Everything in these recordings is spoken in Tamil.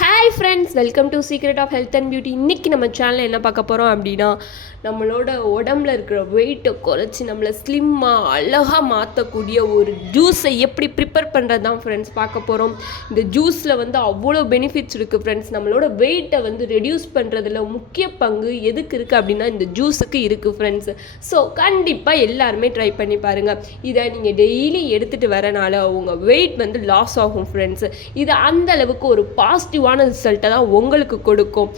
Hi friends, welcome to secret of health and beauty. இன்றைக்கி நம்ம சேனலில் என்ன பார்க்க போகிறோம் அப்படின்னா, நம்மளோட உடம்புல இருக்கிற வெயிட்டை குறைச்சி நம்மளை ஸ்லிம்மாக அழகாக மாற்றக்கூடிய ஒரு ஜூஸை எப்படி ப்ரிப்பேர் பண்ணுறது தான் ஃப்ரெண்ட்ஸ் பார்க்க போகிறோம். இந்த ஜூஸில் அவ்வளோ பெனிஃபிட்ஸ் இருக்குது ஃப்ரெண்ட்ஸ். நம்மளோட வெயிட்டை ரெடியூஸ் பண்ணுறதுல முக்கிய பங்கு எதுக்கு இருக்குது அப்படின்னா இந்த ஜூஸுக்கு இருக்குது ஃப்ரெண்ட்ஸ். ஸோ கண்டிப்பாக எல்லாருமே ட்ரை பண்ணி பாருங்கள். இதை நீங்கள் டெய்லி எடுத்துகிட்டு வரனால உங்கள் வெயிட் லாஸ் ஆகும் ஃப்ரெண்ட்ஸ். இது அந்தளவுக்கு ஒரு பாசிட்டிவான ரிசல்ட்டை தான் உங்களுக்கு கொடுக்கும்.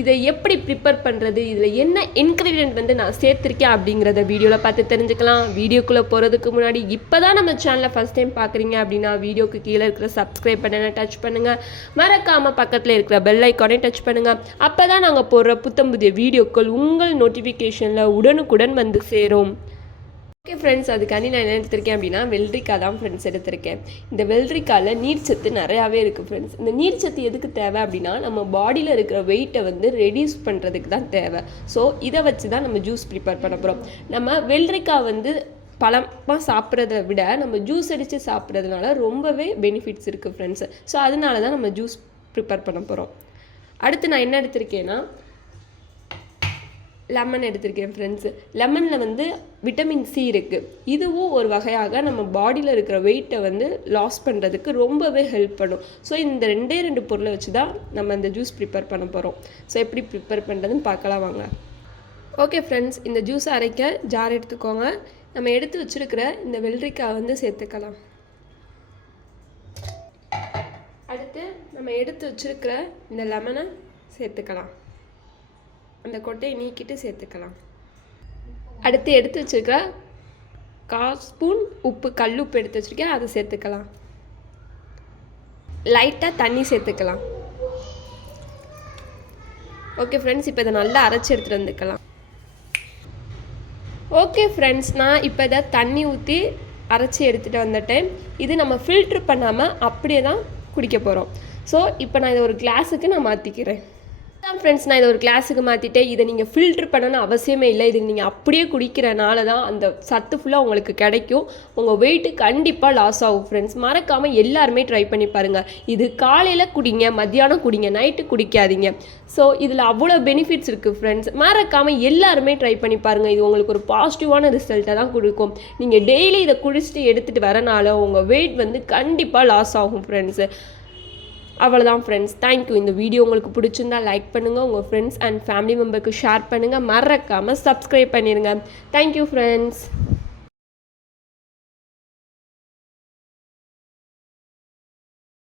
இதை எப்படி ப்ரிப்பேர் பண்ணுறது, இதில் என்ன இன்க்ரீடியன்ட் நான் சேர்த்துருக்கேன் அப்படிங்கிறத வீடியோவில் பார்த்து தெரிஞ்சுக்கலாம். வீடியோக்குள்ளே போகிறதுக்கு முன்னாடி இப்போ தான் நம்ம சேனலை ஃபஸ்ட் டைம் பார்க்குறீங்க அப்படின்னா வீடியோக்கு கீழே இருக்கிற சப்ஸ்கிரைப் பட்டனை டச் பண்ணுங்கள். மறக்காமல் பக்கத்தில் இருக்கிற பெல் ஐக்கானே டச் பண்ணுங்கள். அப்போ தான் நாங்கள் போடுற புத்தம் புதிய வீடியோக்கள் உங்கள் நோட்டிஃபிகேஷனில் உடனுக்குடன் சேரும். ஓகே ஃப்ரெண்ட்ஸ், அதுக்காண்டி நான் என்ன எடுத்திருக்கேன் அப்படின்னா வெள்ளரிக்காய் தான் ஃப்ரெண்ட்ஸ் எடுத்திருக்கேன். இந்த வெள்ளரிக்காயில் நீர்ச்சத்து நிறையாவே இருக்குது ஃப்ரெண்ட்ஸ். இந்த நீர்ச்சத்து எதுக்கு தேவை அப்படின்னா நம்ம பாடியில் இருக்கிற வெயிட்டை ரெடியூஸ் பண்ணுறதுக்கு தான் தேவை. ஸோ இதை வச்சு தான் நம்ம ஜூஸ் ப்ரிப்பேர் பண்ண போகிறோம். நம்ம வெள்ளரிக்காய் பழமாக சாப்பிட்றத விட நம்ம ஜூஸ் அடித்து சாப்பிட்றதுனால ரொம்பவே பெனிஃபிட்ஸ் இருக்குது ஃப்ரெண்ட்ஸ். ஸோ அதனால தான் நம்ம ஜூஸ் ப்ரிப்பேர் பண்ண போகிறோம். அடுத்து நான் என்ன எடுத்திருக்கேன்னா லெமன் எடுத்திருக்கேன் ஃப்ரெண்ட்ஸு. லெமனில் விட்டமின் சி இருக்குது. இதுவும் ஒரு வகையாக நம்ம பாடியில் இருக்கிற வெயிட்டை லாஸ் பண்ணுறதுக்கு ரொம்பவே ஹெல்ப் பண்ணும். ஸோ இந்த ரெண்டு பொருளை வச்சு தான் நம்ம இந்த ஜூஸ் ப்ரிப்பேர் பண்ண போகிறோம். ஸோ எப்படி ப்ரிப்பேர் பண்ணுறதுன்னு பார்க்கலாம் வாங்க. ஓகே ஃப்ரெண்ட்ஸ், இந்த ஜூஸை அரைக்க ஜார் எடுத்துக்கோங்க. நம்ம எடுத்து வச்சுருக்கிற இந்த வெள்ளரிக்காய் சேர்த்துக்கலாம். அடுத்து நம்ம எடுத்து வச்சுருக்கிற இந்த லெமனை சேர்த்துக்கலாம். அந்த கொட்டையை நீக்கிட்டு சேர்த்துக்கலாம். அடுத்து எடுத்து வச்சுருக்கிற 1/4 ஸ்பூன் உப்பு, கல் உப்பு எடுத்து வச்சுருக்கேன், அதை சேர்த்துக்கலாம். லைட்டாக தண்ணி சேர்த்துக்கலாம். ஓகே ஃப்ரெண்ட்ஸ், இப்போ இதை நல்லா அரைச்சி எடுத்துகிட்டு வந்துக்கலாம். ஓகே ஃப்ரெண்ட்ஸ், நான் இப்போ இதை தண்ணி ஊற்றி அரைச்சி எடுத்துகிட்டு வந்துட்டேன். இது நம்ம ஃபில்ட்ரு பண்ணாமல் அப்படியே தான் குடிக்க போகிறோம். ஸோ இப்போ நான் இதை ஒரு கிளாஸுக்கு நான் மாற்றிக்கிறேன். ஃப்ரெண்ட்ஸ், நான் இதை ஒரு கிளாஸுக்கு மாற்றிட்டேன். இதை நீங்கள் ஃபில்ட்ரு பண்ணணும்னு அவசியமே இல்லை. இது நீங்கள் அப்படியே குடிக்கிறனால தான் அந்த சத்து ஃபுல்லாக உங்களுக்கு கிடைக்கும். உங்கள் வெயிட்டு கண்டிப்பாக லாஸ் ஆகும் ஃப்ரெண்ட்ஸ். மறக்காமல் எல்லாருமே ட்ரை பண்ணி பாருங்கள். இது காலையில் குடிங்க, மத்தியானம் குடிங்க, நைட்டு குடிக்காதீங்க. ஸோ இதில் அவ்வளோ பெனிஃபிட்ஸ் இருக்குது ஃப்ரெண்ட்ஸ். மறக்காமல் எல்லாருமே ட்ரை பண்ணி பாருங்கள். இது உங்களுக்கு ஒரு பாசிட்டிவான ரிசல்ட்டை தான் கொடுக்கும். நீங்கள் டெய்லி இதை குடிச்சிட்டு எடுத்துகிட்டு வரனால உங்கள் வெயிட் கண்டிப்பாக லாஸ் ஆகும் ஃப்ரெண்ட்ஸு. அவ்வளோதான் ஃப்ரெண்ட்ஸ், தேங்க்யூ. இந்த வீடியோ உங்களுக்கு பிடிச்சிருந்தா லைக் பண்ணுங்கள், உங்கள் ஃப்ரெண்ட்ஸ் அண்ட் ஃபேமிலி மெம்பருக்கு ஷேர் பண்ணுங்கள், மறக்காமல் சப்ஸ்கிரைப் பண்ணிடுங்க. Thank you friends.